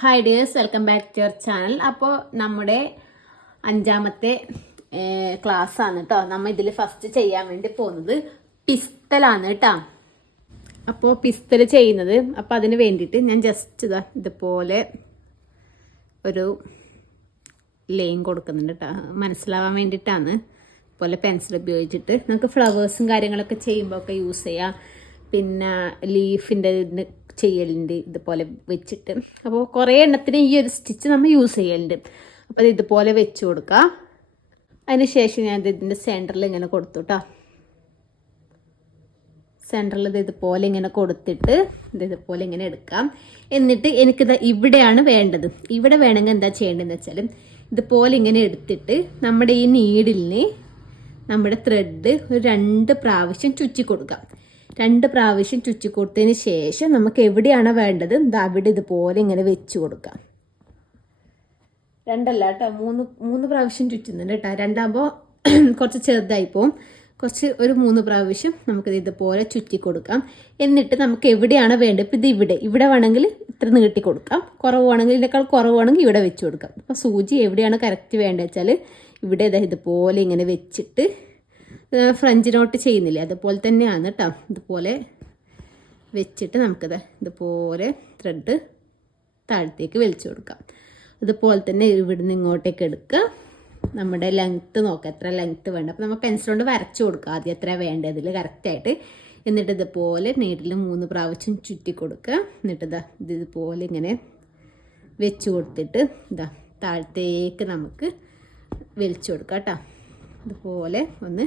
Hi dears, welcome back to your channel. അപ്പോൾ നമ്മുടെ 5ാമത്തെ class ആണ് കേട്ടോ. നമ്മൾ ഇതിൽ ഫസ്റ്റ് ചെയ്യാൻ വേണ്ടി പോകുന്നത് പിസ്തലാണ് കേട്ടോ. അപ്പോൾ പിസ്തൽ ചെയ്യുന്നത്, അപ്പോൾ അതിന് വേണ്ടിയിട്ട് ഞാൻ ജസ്റ്റ് ഇതുപോലെ ഒരു ലൈൻ കൊടുക്കുന്നുണ്ട് കേട്ടോ, മനസ്സിലാവാൻ വേണ്ടിയിട്ടാണ്. ഇതുപോലെ പെൻസിൽ ഉപയോഗിച്ചിട്ട് നമുക്ക് ഫ്ലവേഴ്സും കാര്യങ്ങളൊക്കെ ചെയ്യുമ്പോൾ ഒക്കെ യൂസ് ചെയ്യാം. പിന്നെ ലീഫിൻ്റെ ചെയ്യലുണ്ട് ഇതുപോലെ വെച്ചിട്ട്. അപ്പോൾ കുറേ എണ്ണത്തിന് ഈ ഒരു സ്റ്റിച്ച് നമ്മൾ യൂസ് ചെയ്യലുണ്ട്. അപ്പോൾ അത് ഇതുപോലെ വെച്ച് കൊടുക്കുക. അതിന് ശേഷം ഞാൻ ഇതിൻ്റെ സെൻറ്ററിൽ ഇങ്ങനെ കൊടുത്തു കേട്ടോ. സെൻറ്ററിൽ ഇതുപോലെ ഇങ്ങനെ കൊടുത്തിട്ട് ഇതുപോലെ ഇങ്ങനെ എടുക്കാം. എന്നിട്ട് എനിക്കിത് ഇവിടെയാണ് വേണ്ടത്. ഇവിടെ വേണമെങ്കിൽ എന്താ ചെയ്യേണ്ടതെന്ന് വെച്ചാൽ ഇതുപോലെ ഇങ്ങനെ എടുത്തിട്ട് നമ്മുടെ ഈ നീഡിലിന് നമ്മുടെ ത്രെഡ് ഒരു 2 പ്രാവശ്യം ചുറ്റി കൊടുക്കാം. 2 പ്രാവശ്യം ചുറ്റി കൊടുത്തതിന് ശേഷം നമുക്ക് എവിടെയാണോ വേണ്ടത് അവിടെ ഇതുപോലെ ഇങ്ങനെ വെച്ച് കൊടുക്കാം. 2 അല്ല കേട്ടോ, 3 പ്രാവശ്യം ചുറ്റുന്നുണ്ട് കേട്ടോ. 2ആകുമ്പോൾ കുറച്ച് ചെറുതായിപ്പോൾ ഒരു 3 പ്രാവശ്യം നമുക്കിത് ഇതുപോലെ ചുറ്റി കൊടുക്കാം. എന്നിട്ട് നമുക്ക് എവിടെയാണ് വേണ്ടത്, ഇപ്പം ഇത് ഇവിടെ വേണമെങ്കിൽ ഇത്ര നീട്ടി കൊടുക്കാം. കുറവാണെങ്കിൽ ഇതിനേക്കാൾ കുറവാണെങ്കിൽ ഇവിടെ വെച്ച് കൊടുക്കാം. അപ്പോൾ സൂചി എവിടെയാണ് കറക്റ്റ് വേണ്ടത് വെച്ചാൽ ഇവിടെ ഇതുപോലെ ഇങ്ങനെ വെച്ചിട്ട് ഫ്രഞ്ച് നോട്ട് ചെയ്യുന്നില്ലേ അതുപോലെ തന്നെയാണ് കേട്ടോ. ഇതുപോലെ വെച്ചിട്ട് നമുക്കിത് ഇതുപോലെ ത്രെഡ് താഴത്തേക്ക് വലിച്ചു കൊടുക്കാം. അതുപോലെ തന്നെ ഇവിടുന്ന് ഇങ്ങോട്ടേക്ക് എടുക്കുക. നമ്മുടെ ലെങ്ത്ത് നോക്കുക, എത്ര ലെങ്ത്ത് വേണ്ട. അപ്പോൾ നമ്മൾ പെൻസിൽ കൊണ്ട് വരച്ചു കൊടുക്കുക ആദ്യം എത്ര വേണ്ടതിൽ കറക്റ്റായിട്ട്. എന്നിട്ട് ഇതുപോലെ നീഡിൽ 3 പ്രാവശ്യം ചുറ്റി കൊടുക്കുക. എന്നിട്ട് ഇതുപോലെ ഇങ്ങനെ വെച്ച് കൊടുത്തിട്ട് താഴത്തേക്ക് നമുക്ക് വലിച്ചു കൊടുക്കാം കേട്ടോ. ഇതുപോലെ ഒന്ന്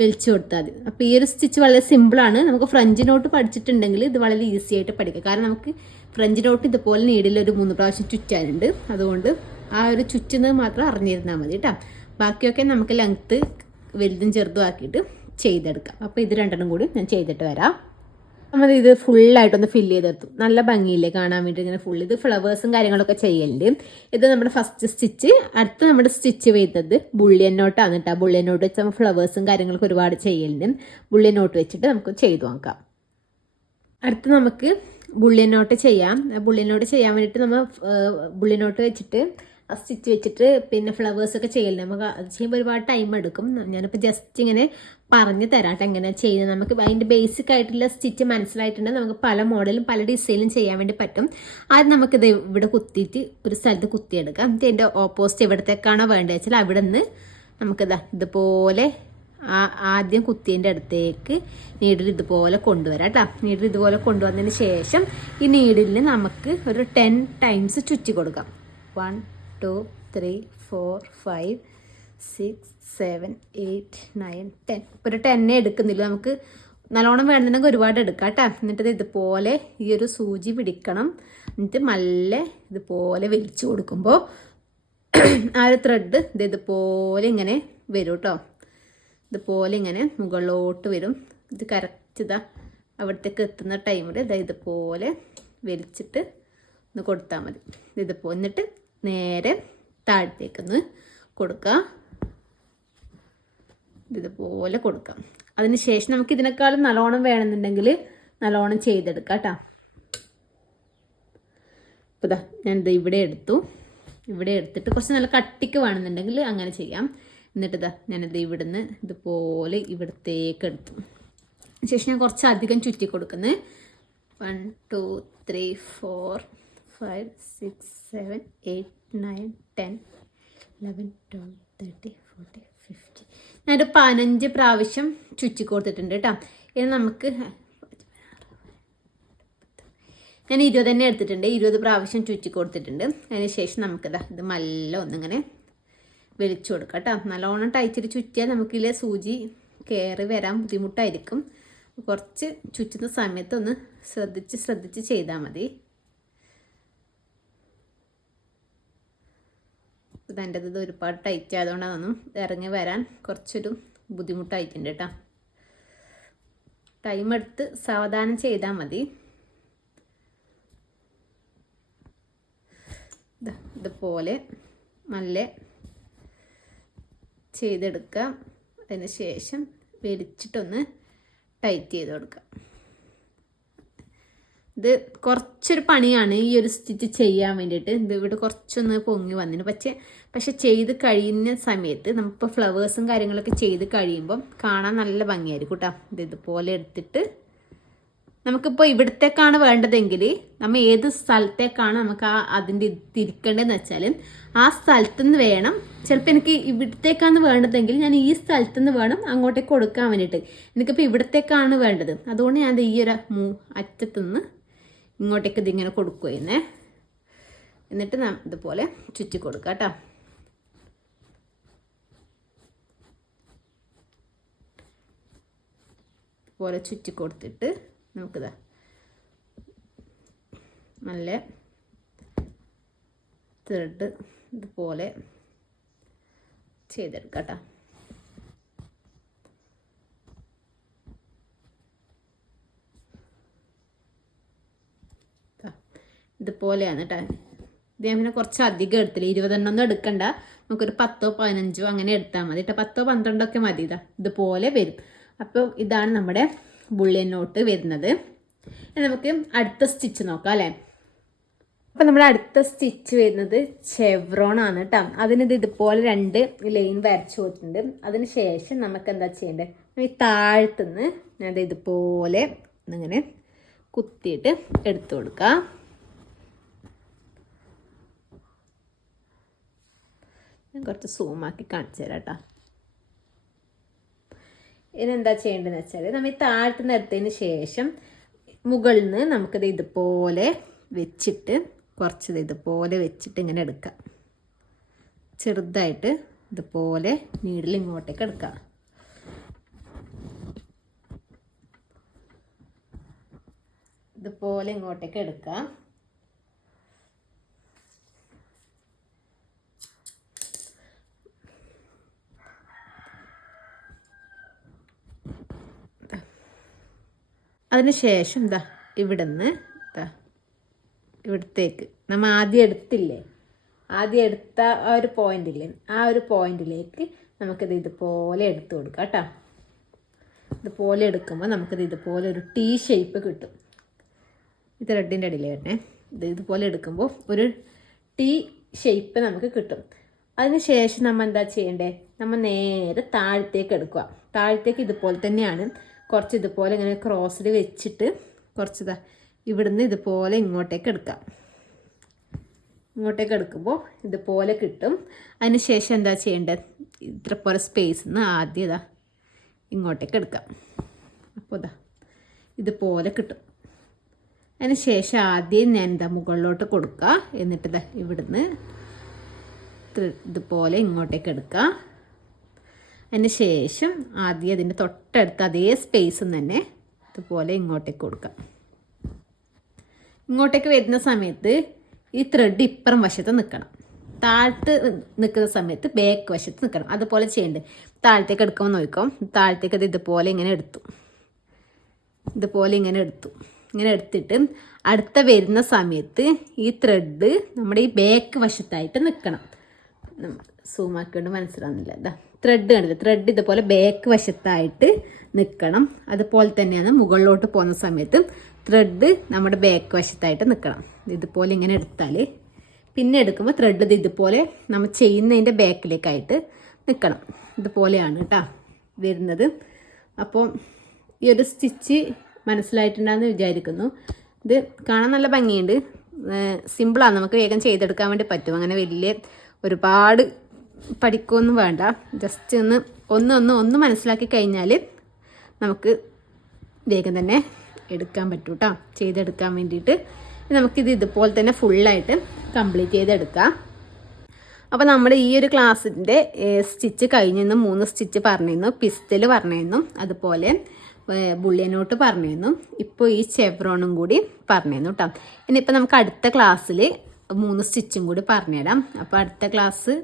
വലിച്ചു കൊടുത്താൽ മതി. അപ്പോൾ ഈ ഒരു സ്റ്റിച്ച് വളരെ സിമ്പിളാണ്. നമുക്ക് ഫ്രഞ്ച് നോട്ട് പഠിച്ചിട്ടുണ്ടെങ്കിൽ ഇത് വളരെ ഈസി ആയിട്ട് പഠിക്കാം. കാരണം നമുക്ക് ഫ്രഞ്ച് നോട്ട് ഇതുപോലെ നീഡിൽ ഒരു 3 പ്രാവശ്യം ചുറ്റാനുണ്ട്. അതുകൊണ്ട് ആ ഒരു ചുറ്റുന്നത് മാത്രം അറിഞ്ഞിരുന്നാൽ മതി കേട്ടോ. ബാക്കിയൊക്കെ നമുക്ക് ലെങ്ത്ത് വലുതും ചെറുതും ആക്കിയിട്ട് ചെയ്തെടുക്കാം. അപ്പോൾ ഇത് 2 കൂടി ഞാൻ ചെയ്തിട്ട് വരാം. നമ്മൾ ഇത് ഫുള്ളായിട്ടൊന്ന് ഫില്ല് ചെയ്തെടുത്തു. നല്ല ഭംഗിയില്ലേ കാണാൻ വേണ്ടി. ഇങ്ങനെ ഫുള്ള് ഇത് ഫ്ലവേഴ്സും കാര്യങ്ങളൊക്കെ ചെയ്യലുണ്ട്. ഇത് നമ്മുടെ ഫസ്റ്റ് സ്റ്റിച്ച്. അടുത്ത് നമ്മുടെ സ്റ്റിച്ച് വരുന്നത് ബുള്ളിയൻ നോട്ടാണ് കേട്ടോ. ബുള്ളിയൻ നോട്ട് വെച്ച് നമ്മൾ ഫ്ലവേഴ്സും കാര്യങ്ങളൊക്കെ ഒരുപാട് ചെയ്യലുണ്ട്. ബുള്ളിയൻ നോട്ട് വെച്ചിട്ട് നമുക്ക് ചെയ്തു നോക്കാം. അടുത്ത് നമുക്ക് ബുള്ളിയൻ നോട്ട് ചെയ്യാം. ബുള്ളിയൻ നോട്ട് ചെയ്യാൻ വേണ്ടിയിട്ട് നമ്മൾ ബുള്ളിയൻ നോട്ട് വെച്ചിട്ട് സ്റ്റിച്ച് വെച്ചിട്ട് പിന്നെ ഫ്ലവേഴ്സൊക്കെ ചെയ്യലുണ്ട്. നമുക്ക് അത് ചെയ്യുമ്പോൾ ഒരുപാട് ടൈം എടുക്കും. ഞാനിപ്പോൾ ജസ്റ്റ് ഇങ്ങനെ പറഞ്ഞു തരാട്ടെ എങ്ങനെയാണ് ചെയ്യുന്നത്. നമുക്ക് അതിൻ്റെ ബേസിക് ആയിട്ടുള്ള സ്റ്റിച്ച് മനസ്സിലായിട്ടുണ്ടെങ്കിൽ നമുക്ക് പല മോഡലും പല ഡിസൈനും ചെയ്യാൻ വേണ്ടി പറ്റും. ആദ്യം നമുക്കിത് ഇവിടെ കുത്തിയിട്ട് ഒരു സ്ഥലത്ത് കുത്തിയെടുക്കാം. എന്നിട്ട് എൻ്റെ ഓപ്പോസിറ്റ് എവിടത്തേക്കാണോ വേണ്ടത് വെച്ചാൽ അവിടെ നിന്ന് നമുക്കിത് ഇതുപോലെ ആദ്യം കുത്തിയതിൻ്റെ അടുത്തേക്ക് നീഡിൽ ഇതുപോലെ കൊണ്ടുവരാം കേട്ടോ. നീഡിൽ ഇതുപോലെ കൊണ്ടുവന്നതിന് ശേഷം ഈ നീഡിലിന് നമുക്ക് ഒരു 10 ടൈംസ് ചുറ്റി കൊടുക്കാം. 1 2 3 4 5 6 7 8 9 10. ഇപ്പോൾ ഒരു 10 എടുക്കുന്നില്ല. നമുക്ക് നല്ലോണം വേണമെന്നുണ്ടെങ്കിൽ ഒരുപാട് എടുക്കാം കേട്ടോ. എന്നിട്ട് ഇതുപോലെ ഈ ഒരു സൂചി പിടിക്കണം. എന്നിട്ട് നല്ല ഇതുപോലെ വലിച്ചു കൊടുക്കുമ്പോൾ ആ ഒരു ത്രെഡ് ഇതുപോലെ ഇങ്ങനെ വരും കേട്ടോ. ഇതുപോലെ ഇങ്ങനെ മുകളിലോട്ട് വരും. ഇത് കറക്റ്റ് അവിടത്തേക്ക് എത്തുന്ന ടൈമിൽ ഇതുപോലെ വലിച്ചിട്ട് ഒന്ന് കൊടുത്താൽ മതി. ഇതുപോലെ എന്നിട്ട് നേരെ താഴത്തേക്കൊന്ന് കൊടുക്കുക. ഇതുപോലെ കൊടുക്കാം. അതിന് ശേഷം നമുക്ക് ഇതിനേക്കാളും നല്ലോണം വേണമെന്നുണ്ടെങ്കിൽ നല്ലോണം ചെയ്തെടുക്കാം കേട്ടോ. ഇപ്പോൾ ഞാനിത് ഇവിടെ എടുത്തിട്ട് കുറച്ച് നല്ല കട്ടിക്ക് വേണമെന്നുണ്ടെങ്കിൽ അങ്ങനെ ചെയ്യാം. എന്നിട്ട് ഞാനിത് ഇവിടുന്ന് ഇതുപോലെ ഇവിടത്തേക്ക് എടുത്തു. ശേഷം ഞാൻ കുറച്ച് അധികം ചുറ്റി കൊടുക്കുന്നത് 1 2 3 4 5 6 7 8 9 10 11 12 13 14 15. ഞാനൊരു 15 പ്രാവശ്യം ചുറ്റി കൊടുത്തിട്ടുണ്ട് കേട്ടോ. ഇനി നമുക്ക് ഞാൻ 20 തന്നെ എടുത്തിട്ടുണ്ട്. 20 പ്രാവശ്യം ചുറ്റി കൊടുത്തിട്ടുണ്ട്. അതിന് ശേഷം നമുക്കിത് ഇത് നല്ല ഒന്നിങ്ങനെ വലിച്ചു കൊടുക്കാം കേട്ടോ. നല്ലോണം ടൈറ്റിൽ ചുറ്റിയാൽ നമുക്കിതിലെ സൂചി കയറി വരാൻ ബുദ്ധിമുട്ടായിരിക്കും. കുറച്ച് ചുറ്റുന്ന സമയത്തൊന്ന് ശ്രദ്ധിച്ച് ചെയ്താൽ മതി. എൻ്റെ ഇത് ഒരുപാട് ടൈറ്റ് ആയതുകൊണ്ടാണെന്നും ഇറങ്ങി വരാൻ കുറച്ചൊരു ബുദ്ധിമുട്ടായിട്ടുണ്ട് കേട്ടോ. ടൈം എടുത്ത് സാവധാനം ചെയ്താൽ മതി. ഇതുപോലെ നല്ല ചെയ്തെടുക്കുക. അതിന് ശേഷം വലിച്ചിട്ടൊന്ന് ടൈറ്റ് ചെയ്ത് കൊടുക്കുക. ഇത് കുറച്ചൊരു പണിയാണ് ഈ ഒരു സ്റ്റിച്ച് ചെയ്യാൻ വേണ്ടിയിട്ട്. ഇത് ഇവിടെ കുറച്ചൊന്ന് പൊങ്ങി വന്നിന്. പക്ഷെ ചെയ്ത് കഴിയുന്ന സമയത്ത് നമുക്കിപ്പോൾ ഫ്ലവേഴ്സും കാര്യങ്ങളൊക്കെ ചെയ്ത് കഴിയുമ്പം കാണാൻ നല്ല ഭംഗിയായിരിക്കും കേട്ടോ. ഇതുപോലെ എടുത്തിട്ട് നമുക്കിപ്പോൾ ഇവിടത്തേക്കാണ് വേണ്ടതെങ്കിൽ നമ്മൾ ഏത് സ്ഥലത്തേക്കാണ് നമുക്ക് അതിൻ്റെ തിരിക്കേണ്ടതെന്ന് വെച്ചാൽ ആ സ്ഥലത്തുനിന്ന് വേണം. ചിലപ്പോൾ എനിക്ക് ഇവിടത്തേക്കാണ് വേണ്ടതെങ്കിൽ ഞാൻ ഈ സ്ഥലത്തുനിന്ന് വേണം അങ്ങോട്ടേക്ക് കൊടുക്കാൻ വേണ്ടിയിട്ട്. എനിക്കിപ്പോൾ ഇവിടത്തേക്കാണ് വേണ്ടത്, അതുകൊണ്ട് ഞാൻ ഈ ഒരു അറ്റത്തുനിന്ന് ഇങ്ങോട്ടേക്ക് ഇതിങ്ങനെ കൊടുക്കുകയെന്നേ. എന്നിട്ട് ഇതുപോലെ ചുറ്റി കൊടുക്കുക കേട്ടോ. ഇതുപോലെ ചുറ്റി കൊടുത്തിട്ട് നമുക്കിതാ നല്ല ത്രെഡ് ഇതുപോലെ ചെയ്തെടുക്കാം കേട്ടോ. ഇതുപോലെയാണ് കേട്ടോ. ഇത് ഞാൻ പിന്നെ കുറച്ച് അധികം എടുത്തില്ല, 20 ഒന്നും എടുക്കണ്ട, നമുക്കൊരു 10 15 അങ്ങനെ എടുത്താൽ മതി കേട്ടോ. 10 12 മതി. ഇതുപോലെ വരും. അപ്പോൾ ഇതാണ് നമ്മുടെ ബുള്ളിയൻ നോട്ട് വരുന്നത്. നമുക്ക് അടുത്ത സ്റ്റിച്ച് നോക്കാം അല്ലേ. അപ്പോൾ നമ്മുടെ അടുത്ത സ്റ്റിച്ച് വരുന്നത് ഷെവ്രോൺ ആണ് കേട്ടോ. അതിനിത് ഇതുപോലെ 2 ലൈൻ വരച്ചു കൊടുത്തിട്ടുണ്ട്. അതിന് ശേഷം നമുക്ക് എന്താ ചെയ്യേണ്ടത്, ഈ താഴത്തുനിന്ന് ഞാൻ ഇതുപോലെ ഇങ്ങനെ കുത്തിയിട്ട് എടുത്തു കൊടുക്കാം. ഞാൻ കുറച്ച് സൂമാക്കി കാണിച്ചു തരാം കേട്ടോ. ഇതെന്താ ചെയ്യേണ്ടതെന്ന് വെച്ചാൽ നമ്മൾ ഈ താഴത്തുനിന്ന് എടുത്തതിന് ശേഷം മുകളിൽ നിന്ന് നമുക്കത് ഇതുപോലെ വെച്ചിട്ട് കുറച്ചത് ഇതുപോലെ വെച്ചിട്ട് ഇങ്ങനെ എടുക്കാം. ചെറുതായിട്ട് ഇതുപോലെ നീഡിൽ ഇങ്ങോട്ടേക്ക് എടുക്കാം. ഇതുപോലെ ഇങ്ങോട്ടേക്ക് എടുക്കാം. അതിനുശേഷം എന്താ ഇവിടുന്ന് ഇവിടത്തേക്ക് നമ്മൾ ആദ്യം എടുത്തില്ലേ, ആദ്യം എടുത്ത ആ ഒരു പോയിന്റില്ലേ, ആ ഒരു പോയിന്റിലേക്ക് നമുക്കിത് ഇതുപോലെ എടുത്തു കൊടുക്കാം കേട്ടോ. ഇതുപോലെ എടുക്കുമ്പോൾ നമുക്കിത് ഇതുപോലെ ഒരു ടീ ഷേപ്പ് കിട്ടും. ഇത് റെഡിൻ്റെ അടിയിൽ വരണേ. ഇതുപോലെ എടുക്കുമ്പോൾ ഒരു ടീ ഷേപ്പ് നമുക്ക് കിട്ടും. അതിന് ശേഷം നമ്മൾ എന്താ ചെയ്യണ്ടേ, നമ്മൾ നേരെ താഴത്തേക്ക് എടുക്കുക. താഴത്തേക്ക് ഇതുപോലെ തന്നെയാണ്, കുറച്ച് ഇതുപോലെ ഇങ്ങനെ ക്രോസിൽ വെച്ചിട്ട് കുറച്ച് ഇവിടുന്ന് ഇതുപോലെ ഇങ്ങോട്ടേക്ക് എടുക്കാം. ഇങ്ങോട്ടേക്ക് എടുക്കുമ്പോൾ ഇതുപോലെ കിട്ടും. അതിന് ശേഷം എന്താ ചെയ്യേണ്ടത്, ഇത്ര പോലെ സ്പേസിൽ നിന്ന് ആദ്യം ഇങ്ങോട്ടേക്ക് എടുക്കാം. അപ്പോൾ ഇതുപോലെ കിട്ടും. അതിന് ശേഷം ആദ്യം ഞാൻ മുകളിലോട്ട് കൊടുക്കുക. എന്നിട്ട് ഇവിടുന്ന് ഇതുപോലെ ഇങ്ങോട്ടേക്ക് എടുക്കുക. അതിന് ശേഷം ആദ്യം അതിൻ്റെ തൊട്ടടുത്ത് അതേ സ്പേസിൽ തന്നെ ഇതുപോലെ ഇങ്ങോട്ടേക്ക് കൊടുക്കാം. ഇങ്ങോട്ടേക്ക് വരുന്ന സമയത്ത് ഈ ത്രെഡ് ഇപ്പുറം വശത്ത് നിൽക്കണം, താഴത്ത് നിൽക്കുന്ന സമയത്ത് ബാക്ക് വശത്ത് നിൽക്കണം. അതുപോലെ ചെയ്യേണ്ടത്. താഴത്തേക്ക് എടുക്കുമ്പോൾ നോക്കാം, താഴത്തേക്ക് അത് ഇതുപോലെ ഇങ്ങനെ എടുത്തു, ഇതുപോലെ ഇങ്ങനെ എടുത്തിട്ട് അടുത്ത വരുന്ന സമയത്ത് ഈ ത്രെഡ് നമ്മുടെ ഈ ബാക്ക് വശത്തായിട്ട് നിൽക്കണം. സൂമാക്കിയോണ്ട് മനസ്സിലാവുന്നില്ല. ത്രെഡ് കണ്ടില്ല, ത്രെഡ് ഇതുപോലെ ബാക്ക് വശത്തായിട്ട് നിൽക്കണം. അതുപോലെ തന്നെയാണ് മുകളിലോട്ട് പോകുന്ന സമയത്ത് ത്രെഡ് നമ്മുടെ ബാക്ക് വശത്തായിട്ട് നിൽക്കണം. ഇതുപോലെ ഇങ്ങനെ എടുത്താൽ പിന്നെ എടുക്കുമ്പോൾ ത്രെഡ് ഇതുപോലെ നമ്മൾ ചെയ്യുന്നതിൻ്റെ ബാക്കിലേക്കായിട്ട് നിൽക്കണം. ഇതുപോലെയാണ് കേട്ടോ വരുന്നത്. അപ്പോൾ ഈ ഒരു സ്റ്റിച്ച് മനസ്സിലായിട്ടുണ്ടെന്ന് വിചാരിക്കുന്നു. ഇത് കാണാൻ നല്ല ഭംഗിയുണ്ട്, സിമ്പിളാണ്, നമുക്ക് വേഗം ചെയ്തെടുക്കാൻ വേണ്ടി പറ്റും. അങ്ങനെ വലിയ ഒരുപാട് പഠിക്കുകയൊന്നും വേണ്ട, ജസ്റ്റ് ഒന്ന് മനസ്സിലാക്കി കഴിഞ്ഞാൽ നമുക്ക് വേഗം തന്നെ എടുക്കാൻ പറ്റും കേട്ടോ, ചെയ്തെടുക്കാൻ വേണ്ടിയിട്ട്. നമുക്കിത് ഇതുപോലെ തന്നെ ഫുള്ളായിട്ട് കംപ്ലീറ്റ് ചെയ്തെടുക്കാം. അപ്പോൾ നമ്മുടെ ഈ ഒരു ക്ലാസ്സിൻ്റെ സ്റ്റിച്ച് കഴിഞ്ഞെന്നും 3 സ്റ്റിച്ച് പറഞ്ഞിരുന്നു, പിസ്റ്റൽ പറഞ്ഞിരുന്നു, അതുപോലെ ബുള്ളിയനോട്ട് പറഞ്ഞിരുന്നു, ഇപ്പോൾ ഈ ചെവ്രോണും കൂടി പറഞ്ഞിരുന്നു കേട്ടോ. ഇനിയിപ്പോൾ നമുക്ക് അടുത്ത ക്ലാസ്സിൽ 3 സ്റ്റിച്ചും കൂടി പറഞ്ഞുതരാം. അപ്പോൾ അടുത്ത ക്ലാസ്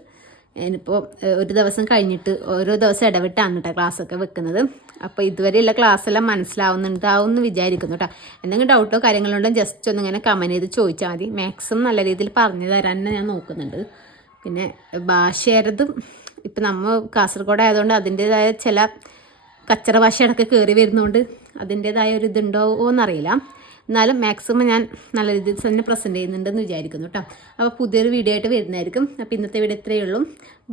ഇനിയിപ്പോൾ ഒരു ദിവസം കഴിഞ്ഞിട്ട് ഓരോ ദിവസം ഇടവിട്ടാണ് കേട്ടോ ക്ലാസ്സൊക്കെ വെക്കുന്നത്. അപ്പോൾ ഇതുവരെയുള്ള ക്ലാസ്സെല്ലാം മനസ്സിലാവുന്നുണ്ടാവുമെന്ന് വിചാരിക്കുന്നു കേട്ടോ. എന്തെങ്കിലും ഡൗട്ടോ കാര്യങ്ങളോ ഉണ്ടെങ്കിൽ ജസ്റ്റ് ഒന്ന് ഇങ്ങനെ കമൻറ്റ് ചെയ്ത് ചോദിച്ചാൽ മതി. മാക്സിമം നല്ല രീതിയിൽ പറഞ്ഞു തരാൻ തന്നെ ഞാൻ നോക്കുന്നുണ്ട്. പിന്നെ ഭാഷയാരതും ഇപ്പം നമ്മൾ കാസർഗോഡ് ആയതുകൊണ്ട് അതിൻ്റേതായ ചില കച്ചറ ഭാഷകളൊക്കെ കയറി വരുന്നതുകൊണ്ട് അതിൻ്റേതായ ഒരു ഇതുണ്ടോ എന്നറിയില്ല. എന്നാലും മാക്സിമം ഞാൻ നല്ല രീതിയിൽ തന്നെ പ്രസൻറ്റ് ചെയ്യുന്നുണ്ടെന്ന് വിചാരിക്കുന്നു കേട്ടോ. അപ്പോൾ പുതിയൊരു വീഡിയോ ആയിട്ട് വരുന്നതായിരിക്കും. അപ്പോൾ ഇന്നത്തെ വീഡിയോ ഇത്രയേ ഉള്ളൂ.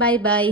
Bye bye.